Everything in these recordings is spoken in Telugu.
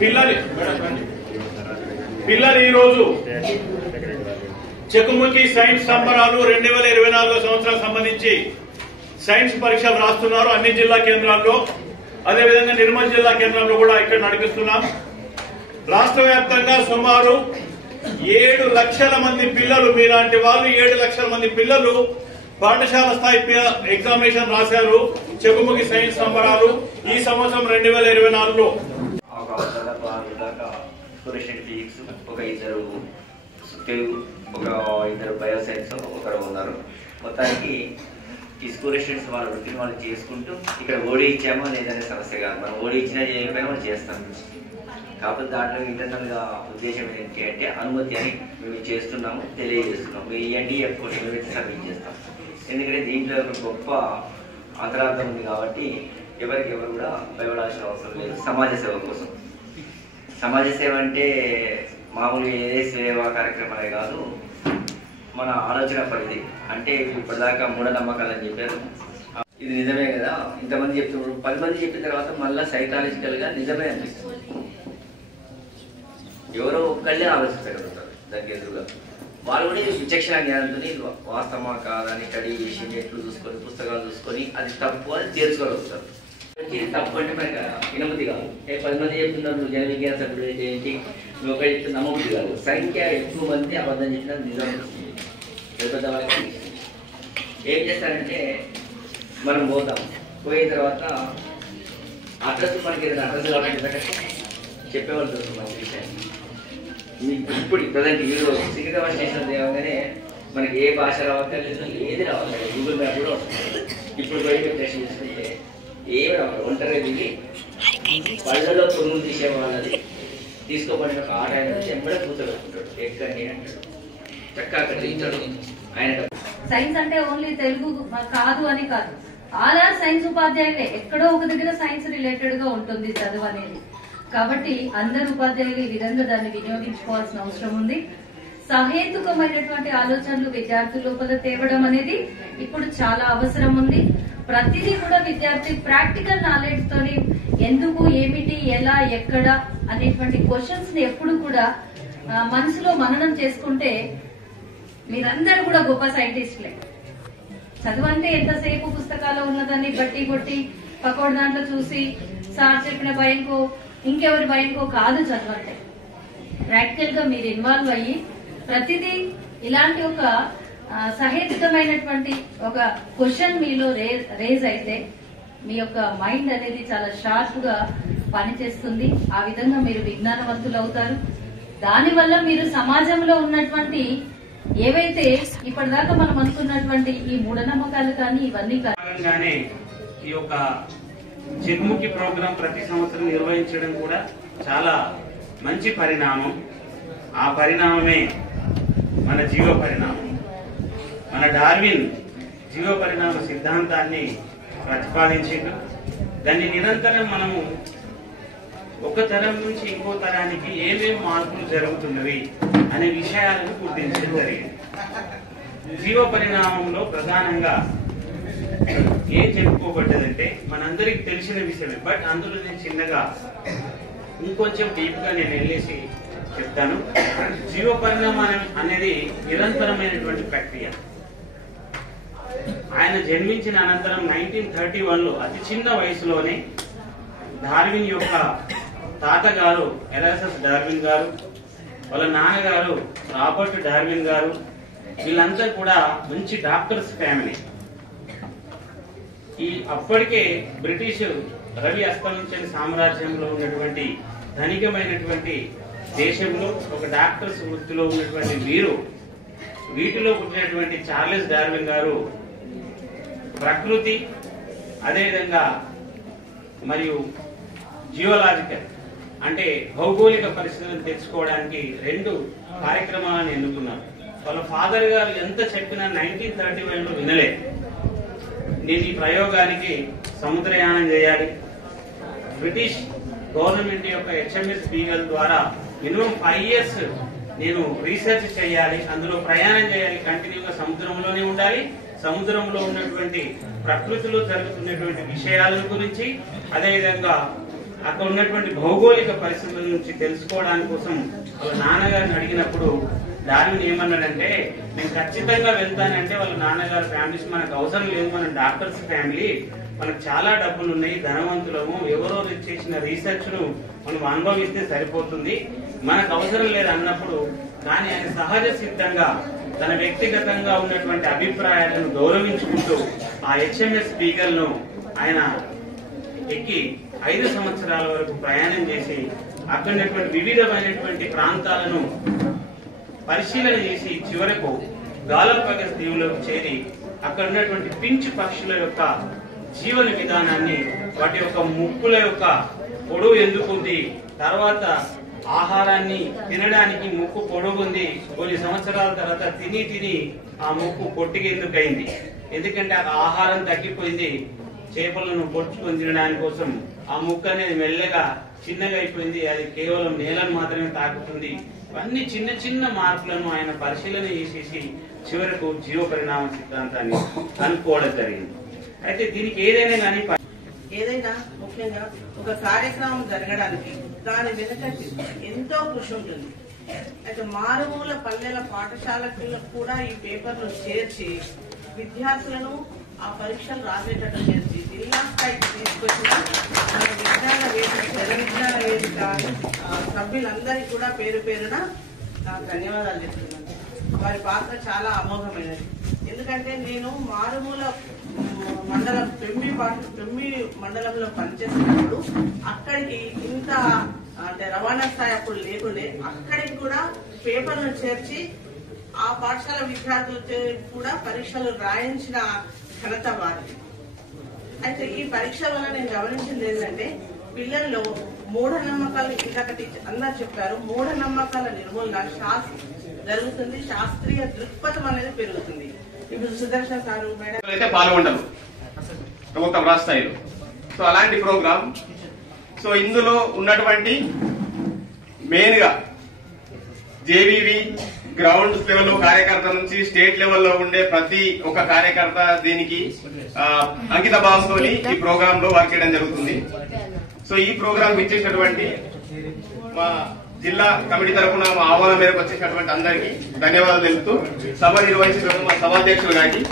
పిల్లలు ఈ రోజు చెకుముకి సైన్స్ సంబరాలు 2024 సంవత్సరానికి సంబంధించి సైన్స్ పరీక్షలు రాస్తున్నారు అన్ని జిల్లా కేంద్రాల్లో. అదేవిధంగా నిర్మల్ జిల్లా కేంద్రంలో కూడా ఇక్కడ నడిపిస్తున్నాం. రాష్ట్ర వ్యాప్తంగా సుమారు 7 లక్షల మంది పిల్లలు, మీలాంటి వాళ్ళు 7 లక్షల మంది పిల్లలు పాఠశాల స్థాయి ఎగ్జామినేషన్ రాశారు. చెకుముకి సైన్స్ సంబరాలు ఈ సంవత్సరం 2024లో ఇద్దరు బయోసైన్స్ ఒకరు ఉన్నారు. మొత్తానికి ఈ స్కూల్ స్టూడెంట్స్ వాళ్ళ వృత్తిని వాళ్ళు చేసుకుంటూ ఇక్కడ ఓడి ఇచ్చామో లేదనే సమస్య కాదు. మనం ఓడి ఇచ్చినా చేయకపోయినా మనం చేస్తాం. కాకపోతే దాంట్లో ఇంటర్నల్గా ఉద్దేశం ఏంటి అంటే అనుమతి అని మేము చేస్తున్నాము, తెలియజేస్తున్నాము. మీరు ఇవ్వండి ఎప్పుడు మేము సబ్మిట్ చేస్తాం. ఎందుకంటే దీంట్లో ఒక గొప్ప అంతరార్థం ఉంది కాబట్టి ఎవరికి ఎవరు కూడా భయపడాల్సిన అవసరం లేదు. సమాజ సేవ కోసం. సమాజ సేవ అంటే మామూలుగా ఏ సేవా కార్యక్రమాలే కాదు, మన ఆలోచన పరిధి. అంటే ఇప్పటిదాకా మూఢనమ్మకాలు అని చెప్పారు, ఇది నిజమే కదా. ఇంతమంది చెప్తున్నారు, 10 మంది చెప్పిన తర్వాత మళ్ళీ సైకాలజికల్గా నిజమే అనిపిస్తుంది. ఎవరో ఒక్కళ్ళే ఆలోచించగలుగుతారు దానికి ఎదురుగా. వాళ్ళు కూడా విచక్షణ జ్ఞానంతో వాస్తవమా కాదని స్టడీ చేసి నెట్లు చూసుకొని పుస్తకాలు చూసుకొని అది తప్పు అని తేల్చుకోగలుగుతారు. తప్పు అంటే మనకి వినబుద్ధి కాదు. 10 మంది చెప్తున్నారు జన విజ్ఞాన సభ్యులు ఏంటి, నువ్వు ఒకటి చెప్తే నమ్మబుద్ధి కాదు. సంఖ్య ఎక్కువ మంది అబద్ధం చెప్పినా నిజం వస్తుంది. పెద్ద వాళ్ళకి ఏం చేస్తారంటే మనం పోతాం, పోయిన తర్వాత అడ్రస్ మనకి ఏదైనా అడ్రస్ కావాలంటే చెప్పేవాళ్ళు దొరుకుతుంది మన విషయాన్ని. ఇప్పుడు ప్రజెంట్ ఈరోజు సికింద్రాబాద్ స్టేషన్ దేవగానే మనకి ఏ భాష రావట్లేదు, ఏది రావాలి, గూగుల్ మ్యాప్ కూడా వస్తుంది. ఇప్పుడు బయట టెస్ట్ చేసుకుంటే ఏమి రావాలి, ఒంటరిగా దిగి పళ్ళలో పొరుగులు తీసేవాళ్ళది తీసుకోబడిన ఒక ఆట ఆయన ఎంబడే కూర్చోబెట్టుకుంటాడు. ఎక్కడి అంటాడు చక్కగా అక్కడ తింటాడు ఆయన. సైన్స్ అంటే ఓన్లీ తెలుగు కాదు అని కాదు, ఆల్ ఆర్ సైన్స్ ఉపాధ్యాయులే. ఎక్కడో ఒక దగ్గర సైన్స్ రిలేటెడ్ గా ఉంటుంది చదువు అనేది. కాబట్టి అందరు ఉపాధ్యాయులు ఈ విధంగా దాన్ని వినియోగించుకోవాల్సిన అవసరం ఉంది. సహేతుకమైనటువంటి ఆలోచనలు విద్యార్థుల లోపల తేవడం అనేది ఇప్పుడు చాలా అవసరం ఉంది. ప్రతిదీ కూడా విద్యార్థి ప్రాక్టికల్ నాలెడ్జ్ తోని ఎందుకు, ఏమిటి, ఎలా, ఎక్కడ అనేటువంటి క్వశ్చన్స్ ని ఎప్పుడు కూడా మనసులో మననం చేసుకుంటే మీరందరూ కూడా గొప్ప సైంటిస్టులే. చదువు అంటే ఎంతసేపు పుస్తకాల్లో ఉన్నదాన్ని బట్టి కొట్టి పకోడి దాంట్లో చూసి సార్ చెప్పిన భయంకో ఇంకెవరి భయంకో కాదు చదువు అంటే. ప్రాక్టికల్ గా మీరు ఇన్వాల్వ్ అయ్యి ప్రతిదీ ఇలాంటి ఒక సహేతుకమైనటువంటి ఒక క్వశ్చన్ మీలో రేజ్ అయితే మీ యొక్క మైండ్ అనేది చాలా షార్ప్ గా పనిచేస్తుంది. ఆ విధంగా మీరు విజ్ఞానవంతులు అవుతారు. దానివల్ల మీరు సమాజంలో ఉన్నటువంటి ఏవైతే ఇప్పటిదాకా మనం అనుకున్నటువంటి ఈ మూఢనమ్మకాలు కానీ ఇవన్నీ కానీ ఈ యొక్క చెకుముకి ప్రోగ్రాం ప్రతి సంవత్సరం నిర్వహించడం కూడా చాలా మంచి పరిణామం. ఆ పరిణామమే మన జీవ పరిణామం. మన డార్విన్ జీవ పరిణామ సిద్ధాంతాన్ని ప్రతిపాదించిండు. దాన్ని నిరంతరం మనము ఒక తరం నుంచి ఇంకో తరానికి ఏమేమి మార్పులు జరుగుతున్నవి అనే విషయాలను గుర్తించడం జరిగింది. జీవ పరిణామంలో ప్రధానంగా ఏం చెప్పుకోబడ్డదంటే మనందరికి తెలిసిన విషయమే. బట్ అందులో నేను చిన్నగా ఇంకొంచెం డీప్ గా నేను వెళ్ళేసి చెప్తాను. జీవ పరిణామం అనేది నిరంతరమైనటువంటి ప్రక్రియ. ఆయన జన్మించిన అనంతరం 1931లో అతి చిన్న వయసులోనే డార్విన్ యొక్క తాతగారు ఎరాసస్ డార్విన్ గారు, వాళ్ళ నాన్నగారు రాబర్ట్ డార్విన్ గారు, వీళ్ళంతా కూడా మంచి డాక్టర్స్ ఫ్యామిలీ. ఈ అప్పటికే బ్రిటిష్ రవి అస్తమించిన సామ్రాజ్యంలో ఉన్నటువంటి ధనికమైనటువంటి దేశంలో ఒక డాక్టర్స్ వృత్తిలో ఉన్నటువంటి వీటిలో పుట్టినటువంటి చార్లెస్ డార్విన్ గారు ప్రకృతి అదేవిధంగా మరియు జియోలాజికల్ అంటే భౌగోళిక పరిస్థితులను తెచ్చుకోవడానికి 2 కార్యక్రమాలను ఎన్నుకున్నారు. వాళ్ళ ఫాదర్ గారు ఎంత చెప్పినా 1931లో వినలేదు. నేను ఈ ప్రయోగానికి సముద్రయానం చేయాలి, బ్రిటిష్ గవర్నమెంట్ యొక్క HMS బీగల్ ద్వారా మినిమం 5 years నేను రీసెర్చ్ చేయాలి, అందులో ప్రయాణం చేయాలి, కంటిన్యూగా సముద్రంలోనే ఉండాలి, సముద్రంలో ఉన్నటువంటి ప్రకృతిలో జరుగుతున్నటువంటి విషయాల గురించి అదేవిధంగా అక్కడ ఉన్నటువంటి భౌగోళిక పరిస్థితుల నుంచి తెలుసుకోవడానికి కోసం వాళ్ళ నాన్నగారిని అడిగినప్పుడు డార్విన్ ఏమన్నాడంటే, నేను ఖచ్చితంగా వెళ్తానంటే వాళ్ళ నాన్నగారి ఫ్యామిలీస్ మనకు అవసరం లేదు, మన డాక్టర్స్ ఫ్యామిలీ, మనకు చాలా డబ్బులు ఉన్నాయి, ధనవంతులము, ఎవరో చేసిన రీసెర్చ్ ను మనం అనుభవిస్తే సరిపోతుంది, మనకు అవసరం లేదు అన్నప్పుడు, కానీ ఆయన సహజ సిద్ధంగా తన వ్యక్తిగతంగా ఉన్నటువంటి అభిప్రాయాలను గౌరవించుకుంటూ ఆ హెచ్ఎంఎస్ బీగల్ ను ఆయన ఎక్కి 5 సంవత్సరాల వరకు ప్రయాణం చేసి అక్కడ ఉన్నటువంటి వివిధమైనటువంటి ప్రాంతాలను పరిశీలన చేసి చివరకు గాలపగస్ దీవులకు చేరి అక్కడ ఉన్నటువంటి పించు పక్షుల యొక్క జీవన విధానాన్ని, వాటి యొక్క ముక్కుల యొక్క పొడవు ఎందుకుంది, తర్వాత ఆహారాన్ని తినడానికి ముక్కు పొడుగుంది, కొన్ని సంవత్సరాల తర్వాత తిని ఆ ముక్కు పొట్టిగా ఎందుకైంది, ఎందుకంటే ఆ ఆహారం తగ్గిపోయింది, చేపలను పొడుచుకొని తినడానికి కోసం ఆ ముక్కు అనేది మెల్లగా చిన్నగా అయిపోయింది, అది కేవలం నేలను మాత్రమే తాకుతుంది. ఇవన్నీ చిన్న చిన్న మార్పులను ఆయన పరిశీలన చేసేసి చివరకు జీవ పరిణామ సిద్ధాంతాన్ని కనుక్కోవడం జరిగింది. అయితే దీనికి ఏదైనా ముఖ్యంగా ఒక కార్యక్రమం జరగడానికి దాని వెనుక ఎంతో కృషి ఉంటుంది. అయితే మారుమూల పల్లెల పాఠశాలకు కూడా ఈ పేపర్ను చేర్చి విద్యార్థులను ఆ పరీక్షలు రాసేటట్టు చేర్చి జిల్లా స్థాయికి తీసుకొచ్చిన మన విజ్ఞాన వేదిక, జన విజ్ఞాన వేదిక సభ్యులందరికీ కూడా పేరు పేరున ధన్యవాదాలు చెప్తున్నాను. వారి పాత్ర చాలా అమోఘమైనది. ఎందుకంటే నేను మారుమూల మండలం పెమ్మి మండలంలో పనిచేసినప్పుడు అక్కడికి ఇంత అంటే రవాణా స్థాయి అప్పుడు లేకుండే, అక్కడికి కూడా పేపర్ను చేర్చి ఆ పాఠశాల విద్యార్థులు కూడా పరీక్షలు రాయించిన ఘనత వారిది. అయితే ఈ పరీక్ష వల్ల నేను గమనించింది ఏంటంటే పిల్లల్లో మూఢనమ్మకాలు, ఇంకొకటి అందరూ చెప్పారు, మూఢనమ్మకాల నిర్మూలన జరుగుతుంది, శాస్త్రీయ దృక్పథం అనేది పెరుగుతుంది. ఇప్పుడు సుదర్శన్ సార్ మేడం అయితే పాల్గొంటారు ప్రభుత్వం రాష్ట్ర స్థాయిలో. సో అలాంటి ప్రోగ్రామ్, సో ఇందులో ఉన్నటువంటి మెయిన్ గా జేవీవి గ్రౌండ్ లెవెల్ కార్యకర్త నుంచి స్టేట్ లెవెల్లో ఉండే ప్రతి ఒక్క కార్యకర్త దీనికి అంకిత భావంతో ఈ ప్రోగ్రామ్ లో వర్క్ చేయడం జరుగుతుంది. సో ఈ ప్రోగ్రామ్ ఇచ్చేసినటువంటి మా జిల్లా కమిటీ తరఫున మా ఆహ్వానం మేరకు వచ్చేసినటువంటి అందరికీ ధన్యవాదాలు తెలుపుతూ సభ నిర్వహించిన మా సభాధ్యక్షులు గారికి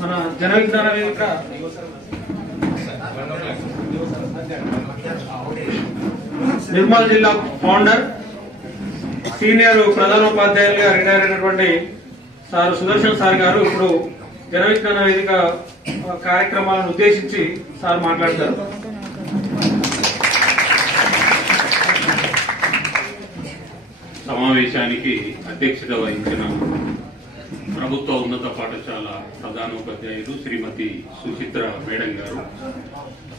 మన జన విజ్ఞాన వేదిక నిర్మల్ జిల్లా ఫౌండర్, సీనియర్ ప్రధానోపాధ్యాయులుగా రిటైర్ అయినటువంటి సార్ సుదర్శన్ సార్ గారు ఇప్పుడు జన విజ్ఞాన వేదిక కార్యక్రమాలను ఉద్దేశించి సార్ మాట్లాడతారు. సమావేశానికి అధ్యక్షత వహించిన ప్రభుత్వ ఉన్నత పాఠశాల ప్రధానోపాధ్యాయులు శ్రీమతి సుచిత్ర మేడం గారు,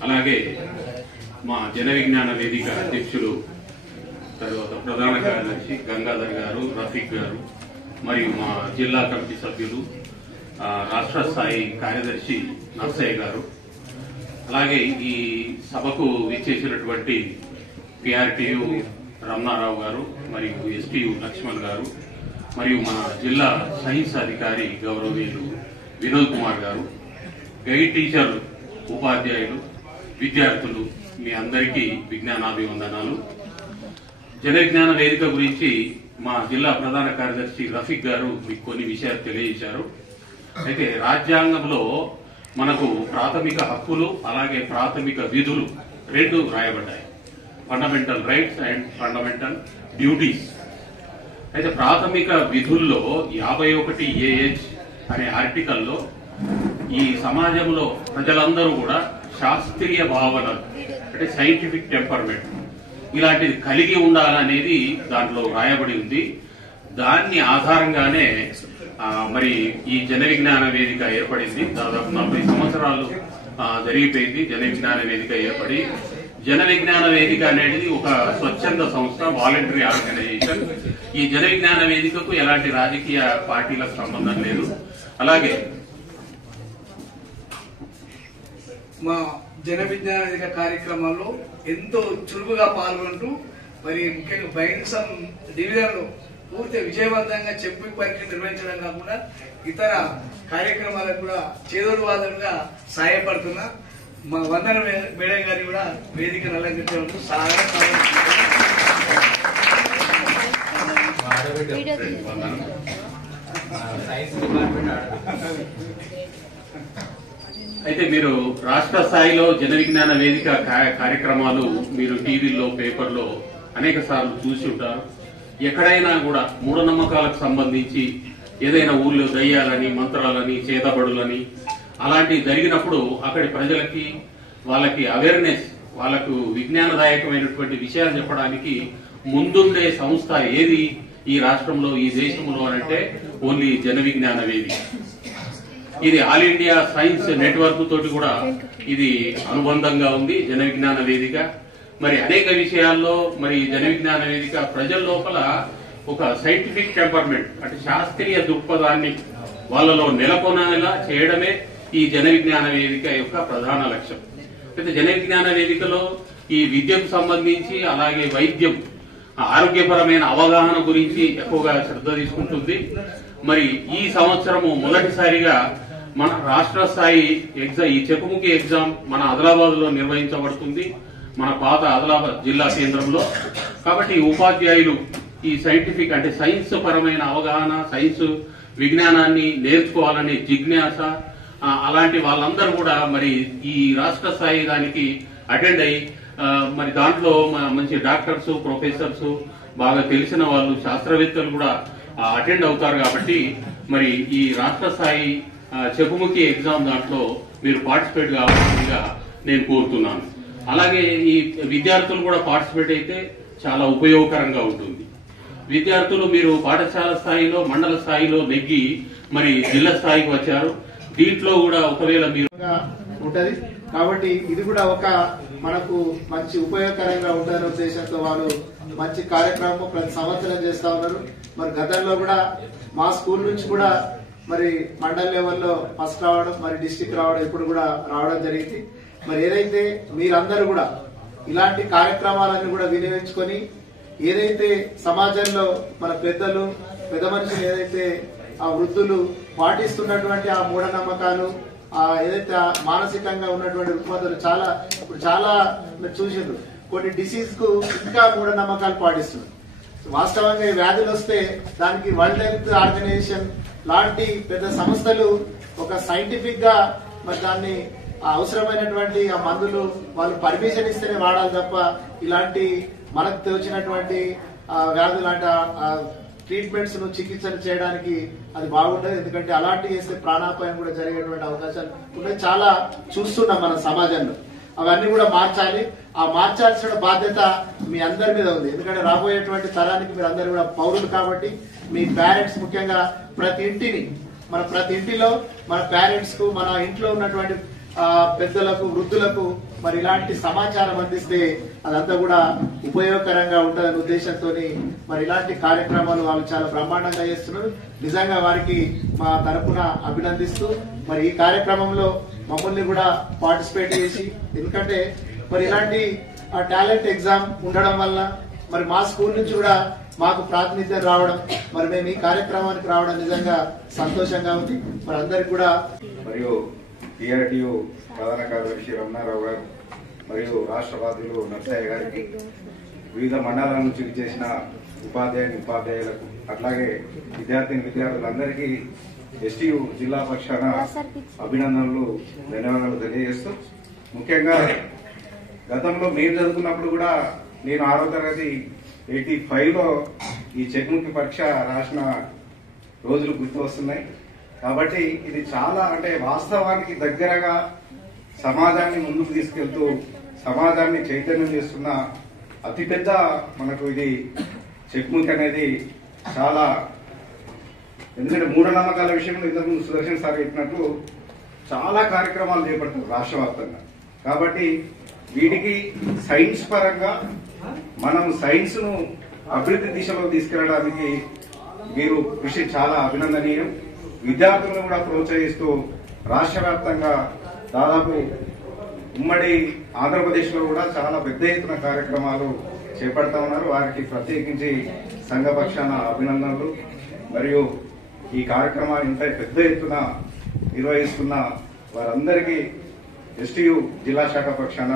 అలాగే మా జన విజ్ఞాన వేదిక అధ్యక్షులు, తర్వాత ప్రధాన కార్యదర్శి గంగాధర్ గారు, రఫీక్ గారు, మరియు మా జిల్లా కమిటీ సభ్యులు, రాష్ట్ర స్థాయి కార్యదర్శి నర్సయ్య గారు, అలాగే ఈ సభకు విచ్చేసినటువంటి పిఆర్టీయు రమణారావు గారు మరియు ఎస్టీయు లక్ష్మణ్ గారు, మరియు మన జిల్లా సైన్స్ అధికారి గౌరవనీయులు వినోద్ కుమార్ గారు, గైడ్ టీచర్, ఉపాధ్యాయులు, విద్యార్థులు, మీ అందరికీ విజ్ఞానాభివందనాలు. జన విజ్ఞాన వేదిక గురించి మా జిల్లా ప్రధాన కార్యదర్శి రఫీక్ గారు మీకు కొన్ని విషయాలు తెలియజేశారు. అయితే రాజ్యాంగంలో మనకు ప్రాథమిక హక్కులు అలాగే ప్రాథమిక విధులు రెండు రాయబడ్డాయి, fundamental rights and fundamental duties. అయితే ప్రాథమిక విధుల్లో 51 AH అనే ఆర్టికల్లో ఈ సమాజంలో ప్రజలందరూ కూడా శాస్త్రీయ భావనలు అంటే సైంటిఫిక్ టెంపర్మెంట్ ఇలాంటిది కలిగి ఉండాలనేది దాంట్లో రాయబడి ఉంది. దాన్ని ఆధారంగానే మరి ఈ జన విజ్ఞాన వేదిక ఏర్పడింది. దాదాపు 40 సంవత్సరాలు జరిగిపోయింది జన విజ్ఞాన వేదిక ఏర్పడి. జన విజ్ఞాన వేదిక అనేది ఒక స్వచ్ఛంద సంస్థ, వాలంటరీ ఆర్గనైజేషన్. ఈ జన విజ్ఞాన వేదికకు ఎలాంటి రాజకీయ పార్టీలకు సంబంధం లేదు. అలాగే మా జన విజ్ఞాన వేదిక కార్యక్రమాల్లో ఎంతో చురుకుగా పాల్గొంటూ మరి ముఖ్యంగా బైన్సం డివిజన్ పూర్తి విజయవంతంగా చెప్పు పరీక్షలు నిర్వహించడం కాకుండా ఇతర కార్యక్రమాలకు కూడా చేదోడు వాదనగా సహాయపడుతున్నా మా వందన మేడం గారిని కూడా వేదికను అలంకరించడం అయితే మీరు రాష్ట్ర స్థాయిలో జన విజ్ఞాన వేదిక కార్యక్రమాలు మీరు టీవీలో పేపర్లో అనేక సార్లు చూసి ఉంటారు. ఎక్కడైనా కూడా మూఢనమ్మకాలకు సంబంధించి ఏదైనా ఊర్లో దయ్యాలని మంత్రాలని చేతబడులని అలాంటివి జరిగినప్పుడు అక్కడి ప్రజలకి వాళ్ళకి అవేర్నెస్ వాళ్ళకు విజ్ఞానదాయకమైనటువంటి విషయాలు చెప్పడానికి ముందుండే సంస్థ ఏది ఈ రాష్ట్రంలో ఈ దేశంలో అంటే ఓన్లీ జన విజ్ఞాన వేదిక. ఇది ఆల్ ఇండియా సైన్స్ నెట్వర్క్ తోటి కూడా ఇది అనుబంధంగా ఉంది జన విజ్ఞాన వేదిక. మరి అనేక విషయాల్లో మరి జన విజ్ఞాన వేదిక ప్రజల లోపల ఒక సైంటిఫిక్ టెంపర్మెంట్ అంటే శాస్త్రీయ దృక్పథాన్ని వాళ్ళలో నెలకొనేలా చేయడమే ఈ జన విజ్ఞాన వేదిక యొక్క ప్రధాన లక్ష్యం. అయితే జన విజ్ఞాన వేదికలో ఈ విద్యకు సంబంధించి అలాగే వైద్యం ఆరోగ్యపరమైన అవగాహన గురించి ఎక్కువగా శ్రద్ధ తీసుకుంటుంది. మరి ఈ సంవత్సరము మొదటిసారిగా మన రాష్ట్ర స్థాయి ఎగ్జామ్ ఈ చెకుముకి ఎగ్జామ్ మన ఆదిలాబాద్ లో నిర్వహించబడుతుంది, మన పాత ఆదిలాబాద్ జిల్లా కేంద్రంలో. కాబట్టి ఉపాధ్యాయులు ఈ సైంటిఫిక్ అంటే సైన్స్ పరమైన అవగాహన సైన్స్ విజ్ఞానాన్ని నేర్చుకోవాలనే జిజ్ఞాస అలాంటి వాళ్ళందరూ కూడా మరి ఈ రాష్ట్ర స్థాయి దానికి అటెండ్ అయ్యి మరి దాంట్లో మంచి డాక్టర్స్ ప్రొఫెసర్స్ బాగా తెలిసిన వాళ్ళు శాస్త్రవేత్తలు కూడా అటెండ్ అవుతారు. కాబట్టి మరి ఈ రాష్ట్ర స్థాయి చెకుముకి ఎగ్జామ్ దాంట్లో మీరు పార్టిసిపేట్ కావాల్సిందిగా నేను కోరుతున్నాను. అలాగే ఈ విద్యార్థులు కూడా పార్టిసిపేట్ అయితే చాలా ఉపయోగకరంగా ఉంటుంది. విద్యార్థులు మీరు పాఠశాల స్థాయిలో మండల స్థాయిలో నెగ్గి మరి జిల్లా స్థాయికి వచ్చారు. దీంట్లో కూడా ఒకవేళ మీరు ఉంటది కాబట్టి ఇది కూడా ఒక మనకు మంచి ఉపయోగకరంగా ఉంటుందనే ఉద్దేశంతో వాళ్ళు మంచి కార్యక్రమం ప్రతి సంవత్సరం చేస్తా ఉన్నారు. మరి గతంలో కూడా మా స్కూల్ నుంచి కూడా మరి మండల్ లెవెల్లో ఫస్ట్ రావడం మరి డిస్టిక్ రావడం ఇప్పుడు కూడా రావడం జరిగింది. మరి ఏదైతే మీరందరూ కూడా ఇలాంటి కార్యక్రమాలన్నీ కూడా వినియోగించుకొని ఏదైతే సమాజంలో మన పెద్దలు పెద్ద మనుషులు ఏదైతే ఆ వృద్ధులు పాటిస్తున్నటువంటి ఆ మూఢనమ్మకాలు ఏదైతే మానసికంగా ఉన్నటువంటి రుగ్మతలు చాలా మీరు చూసిండ్రు. కొన్ని డిసీజ్ కు ఇంకా మూఢనమ్మకాలు పాటిస్తున్నారు. వాస్తవంగా ఈ వ్యాధులు వస్తే దానికి వరల్డ్ హెల్త్ ఆర్గనైజేషన్ లాంటి పెద్ద సంస్థలు ఒక సైంటిఫిక్ గా మరి దాన్ని అవసరమైనటువంటి ఆ మందులు వాళ్ళు పర్మిషన్ ఇస్తేనే వాడాలి తప్ప ఇలాంటి మనకు తోచినటువంటి వ్యాధులు లాంటి ట్రీట్మెంట్స్ ను చికిత్సలు చేయడానికి అది బాగుండదు. ఎందుకంటే అలాంటివి చేస్తే ప్రాణాపాయం కూడా జరిగేటువంటి అవకాశాలు ఉన్నాయి. చాలా చూస్తున్నాం మన సమాజంలో. అవన్నీ కూడా మార్చాలి. ఆ మార్చాల్సిన బాధ్యత మీ అందరి మీద ఉంది. ఎందుకంటే రాబోయేటువంటి తరానికి మీరు అందరు కూడా పౌరులు కాబట్టి మీ పేరెంట్స్ ముఖ్యంగా ప్రతి ఇంటిలో మన పేరెంట్స్ కు మన ఇంట్లో ఉన్నటువంటి పెద్దలకు వృద్ధులకు మరి ఇలాంటి సమాచారం అందిస్తే అదంతా కూడా ఉపయోగకరంగా ఉంటుందనే ఉద్దేశంతో మరి ఇలాంటి కార్యక్రమాలు వాళ్ళు చాలా బ్రహ్మాండంగా చేస్తున్నారు. నిజంగా వారికి మా తరపున అభినందిస్తూ మరి ఈ కార్యక్రమంలో మమ్మల్ని కూడా పార్టిసిపేట్ చేసి ఎందుకంటే మరి ఇలాంటి టాలెంట్ ఎగ్జామ్ ఉండడం వల్ల మరి మా స్కూల్ నుంచి కూడా మాకు ప్రాతినిధ్యం రావడం మరి మేము ఈ కార్యక్రమానికి రావడం నిజంగా సంతోషంగా ఉంది. మరి అందరికి కూడా మరియు టీఆర్టీయూ ప్రధాన కార్యదర్శి రమణారావు గారు మరియు రాష్ట్ర బాధ్యులు నర్సయ్య గారికి వివిధ మండలాల నుంచి చేసిన ఉపాధ్యాయులకు అట్లాగే విద్యార్థులందరికీ ఎస్టీయూ జిల్లా పక్షాన అభినందనలు ధన్యవాదాలు తెలియజేస్తూ ముఖ్యంగా గతంలో మీరు చదువుకున్నప్పుడు కూడా నేను 6వ తరగతి 85లో ఈ చెక్ముఖి పరీక్ష రాసిన రోజులు గుర్తు వస్తున్నాయి. కాబట్టి ఇది చాలా అంటే వాస్తవానికి దగ్గరగా సమాజాన్ని ముందుకు తీసుకెళ్తూ సమాజాన్ని చైతన్యం చేస్తున్న అతిపెద్ద మనకు ఇది చెక్ముఖి అనేది చాలా. ఎందుకంటే మూఢనమ్మకాల విషయంలో ఇంతకుముందు సుదర్శన్ సార్ చెప్పినట్లు చాలా కార్యక్రమాలు చేపడతారు రాష్ట్ర వ్యాప్తంగా. కాబట్టి వీటికి సైన్స్ పరంగా మనం సైన్స్ ను అభివృద్ధి దిశలో తీసుకెళ్లడానికి మీరు కృషి చాలా ఉమ్మడి ఆంధ్రప్రదేశ్ లో కూడా చాలా పెద్ద ఎత్తున కార్యక్రమాలు చేపడతా ఉన్నారు. వారికి ప్రత్యేకించి సంఘపక్షాన అభినందనలు. మరియు ఈ కార్యక్రమాలు ఇంత పెద్ద ఎత్తున నిర్వహిస్తున్న వారందరికీ ఎస్టీయు జిల్లా శాఖ పక్షాన